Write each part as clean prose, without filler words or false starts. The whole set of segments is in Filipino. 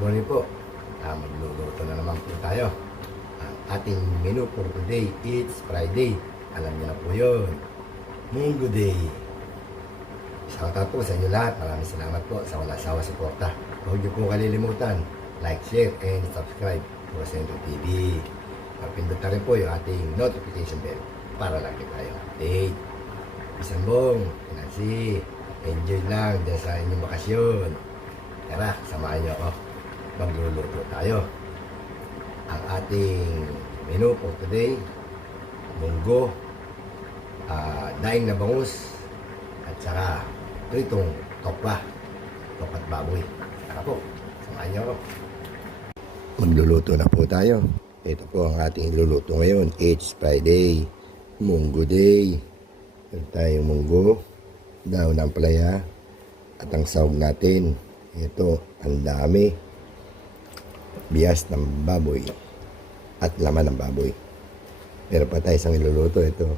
morning po. Magluluto na naman po tayo. Ang ating menu for today, it's Friday. Alam niyo na po yun. Munggo Day. Shoutout po sa inyo lahat. Maraming salamat po sa walang sawa suporta. Huwag niyo po kalilimutan, like, share, and subscribe po sa Sentro TV. Pindot na rin po yung ating notification bell para lagi tayo update. Isang bong, Nancy, enjoy lang dyan sa inyong bakasyon. Tara, samahan niyo ako. Magluluto tayo. Ang ating menu for today, munggo, daing na bangus, at saka pritong tokwa, at baboy. Tara po, samahan niyo ako. Magluluto na po tayo. Ito po ang ating luluto ngayon. It's Friday, Munggo Day. Ito tayong munggo, daw ng palaya, at ang sahog natin. Ito, ang dami. Bias ng baboy at laman ng baboy. Pero pa tayo isang iluluto. Ito,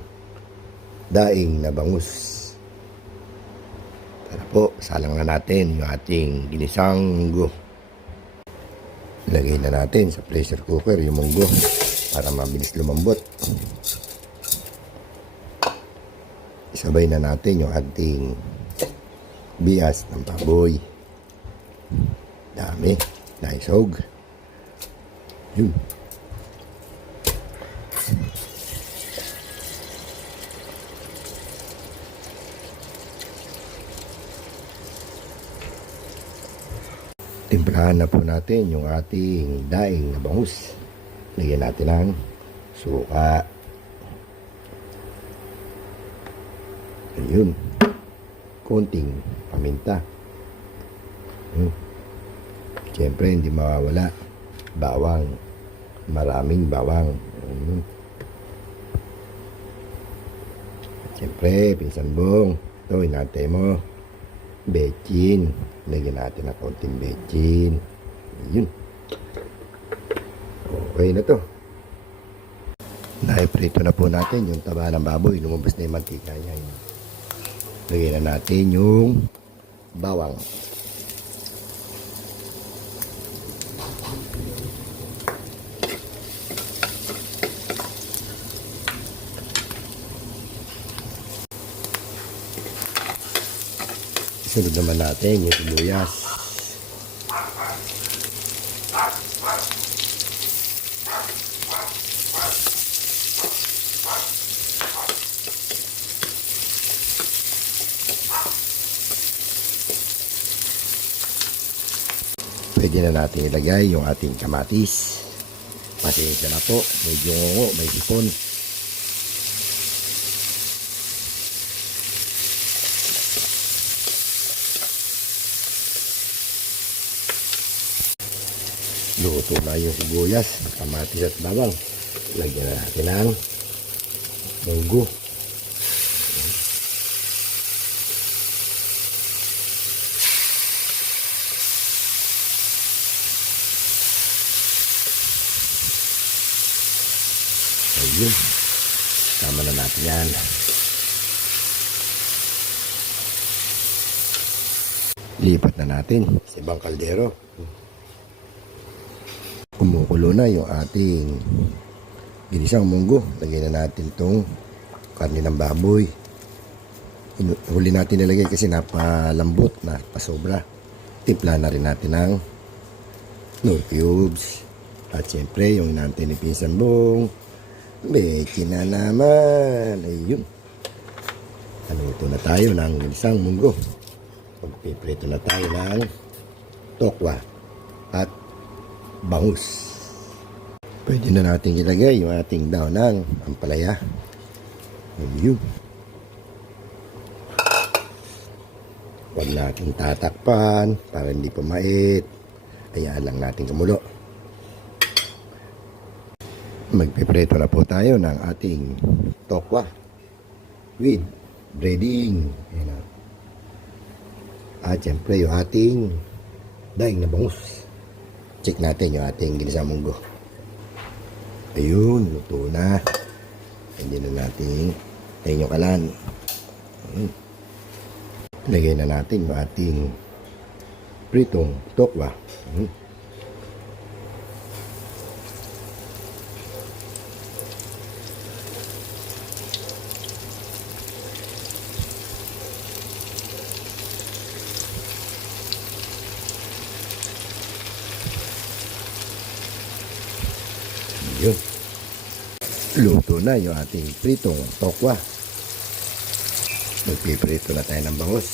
daing na bangus. Tara po, salang na natin yung ating ginisang munggo. Ilagay na natin sa pressure cooker yung munggo para mabilis lumambot. Isabay na natin yung ating bias ng baboy. Dami, naisog. Yun. Timplahan na po natin yung ating daing na bangus. Lagyan natin ng suka. Ayun. Konting paminta. Siyempre, hindi mawawala. Bawang. Maraming bawang. Siyempre, pinsan bong. Ito, inate mo. Bechin. Lagyan natin ng konting bechin. Ayun. Okay na to. Naiprito na po natin yung taba ng baboy. Lumabas na yung mantika niya. Lagyan na natin yung bawang. Sunod naman natin yung sibuyas. Pwede na natin ilagay yung ating kamatis. Pasensya na po, medyo ngungo, may sipon. Luto na yung sibuyas, kamatis at bawang. Lagyan na natin ng munggo. Ayun. Tama na natin yan. Lipat na natin sa ibang kaldero. Kumukulo na yung ating ginisang munggo. Lagyan na natin itong karne ng baboy. Huli natin nilagay kasi napalambot na, pasobra. Timpla na rin natin ng nor cubes. At siyempre yung natin ni pinsan bong. Bechin na naman. Ayun. Naluto na tayo ng ginisang munggo. Magpiprito na tayo ng tokwa at bangus. Pwede na natin ilagay yung ating daw ng ampalaya. Ayun. Huwag natin tatakpan para hindi pumait. Hayaan lang natin kumulo. Magpiprito na po tayo ng ating tokwa with breading. Ayan na. At siyempre yung ating daing na bangus. Check natin yung ating ginisang munggo. Ayun, luto na. Hindi na natin tayo yung kalan. Lagay na natin yung ating pritong tokwa. Ayun. Luto na yung ating pritong tokwa. Magpiprito na tayo ng bangus.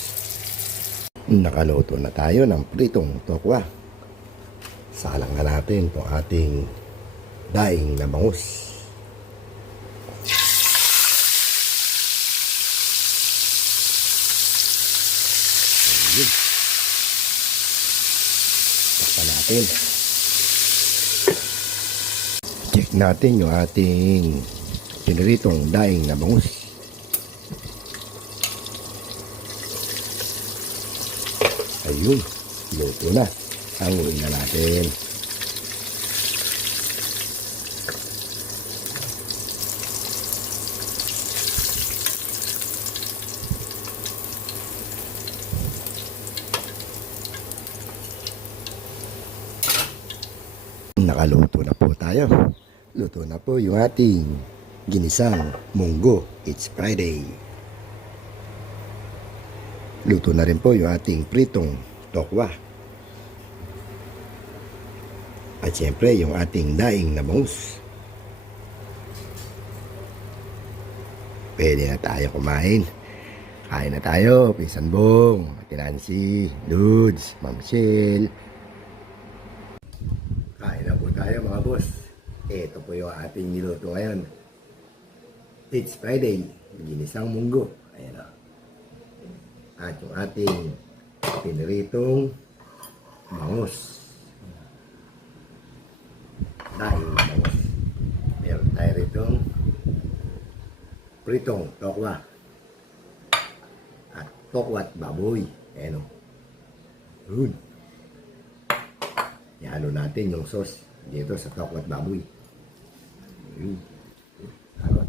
Nakaluto na tayo ng pritong tokwa. Salang na natin itong ating daing na bangus. Ayun. Takpan natin. Check natin yung ating piniritong daing na bangus. Ayun, luto na. Hanguin na natin. Nakaluto na po tayo. Luto na po yung ating ginisang munggo. It's Friday. Luto na rin po yung ating pritong tokwa. At syempre yung ating daing na bangus. Pwede na tayo kumain. Kain na tayo. Pinsan Bong, Ate Nancy, Dudes, Ma'am Shell. Kain na po tayo mga boss. Ito po yung ating niluto ngayon. It's Friday. Ginisang munggo. Ayan o. At yung ating piniritong bangus. Daing bangus. Meron tayo ritong pritong tokwa. At tokwat baboy. Ayan o. Yun. Ihalo natin yung sauce dito sa tokwat baboy. Yun. Halo.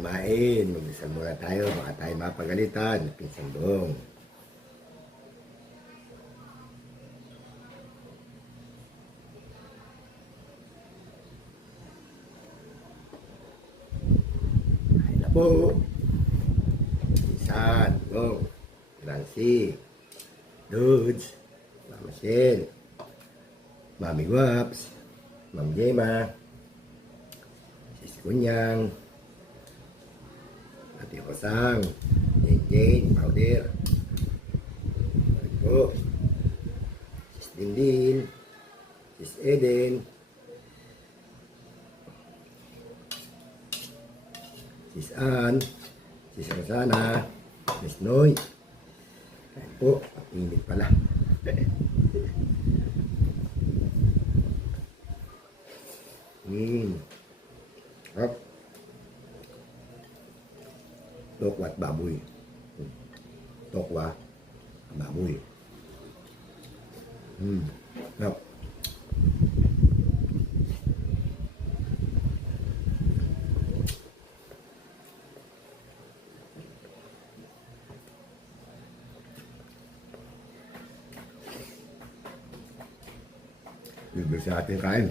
Kumain, mag-isang muna tayo, baka tayo mapagalitan, Pinsan Bong. Kain na po. Pinsan Bong, Nancy, Dudes, Mama Shell, Mami Guaps, Ma'am Gemma, Sis Kunyang, Ate Kosang, Jane, Powder, po, Sis Dindin, Sis Eden, Sis Ann, Sis Rosana, Miss Noy. Ayan po, init pala. Hop. Tokwa at baboy. Tokwa, baboy. Hop. Bibig sa ating kain.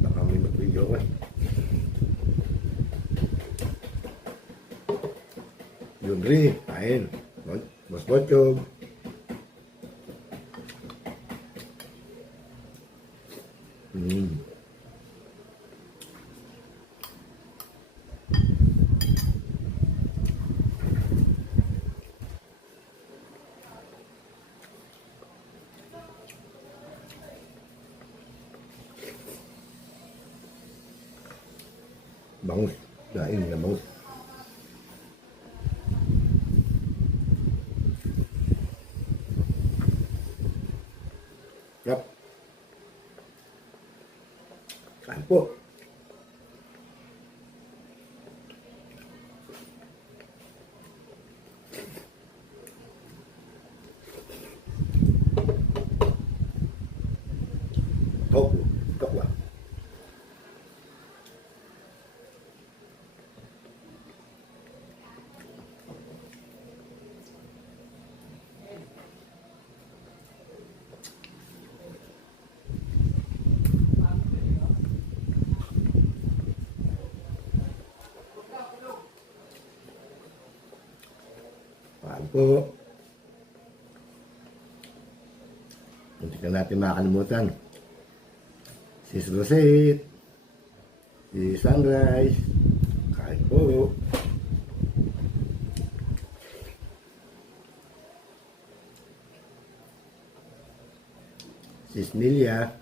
Baka may mag-video ko. Yun rin, kain. Mas Bochog. Bangus, daing na bangus. Yap. Kain po. Tokwa. Kain po. Hindi ka natin makakalimutan. Sis Rosette, si Sunrise, kain po. Sis Milia,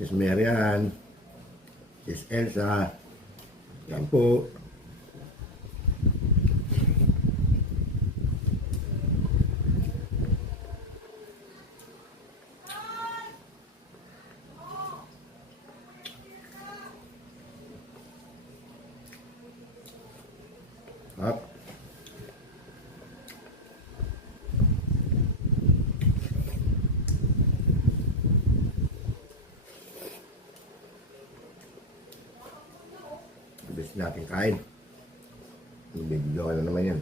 Sis Marian, Sis Elsa, yan po. Up. Bilis natin kain. Bibigyan ka na naman yan.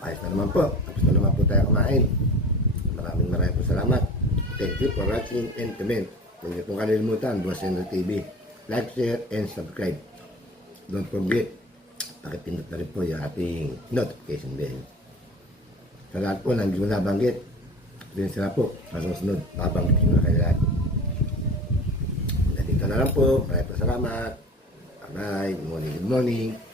Ayos na naman po. Tapos na naman po tayo kumain. Maraming po salamat. Thank you for watching and comment. Huwag niyo pong kalilimutan, Boss Henry TV. Like, share, and subscribe. Don't forget, pakipindot na rin po yung ating notification bell. Sa lahat po nang hindi ko nabanggit, din sila po, masusunod, babanggitin ko na kayo lahat. Dito na lang po. Maraming po salamat. Bye-bye. Good morning. Good morning.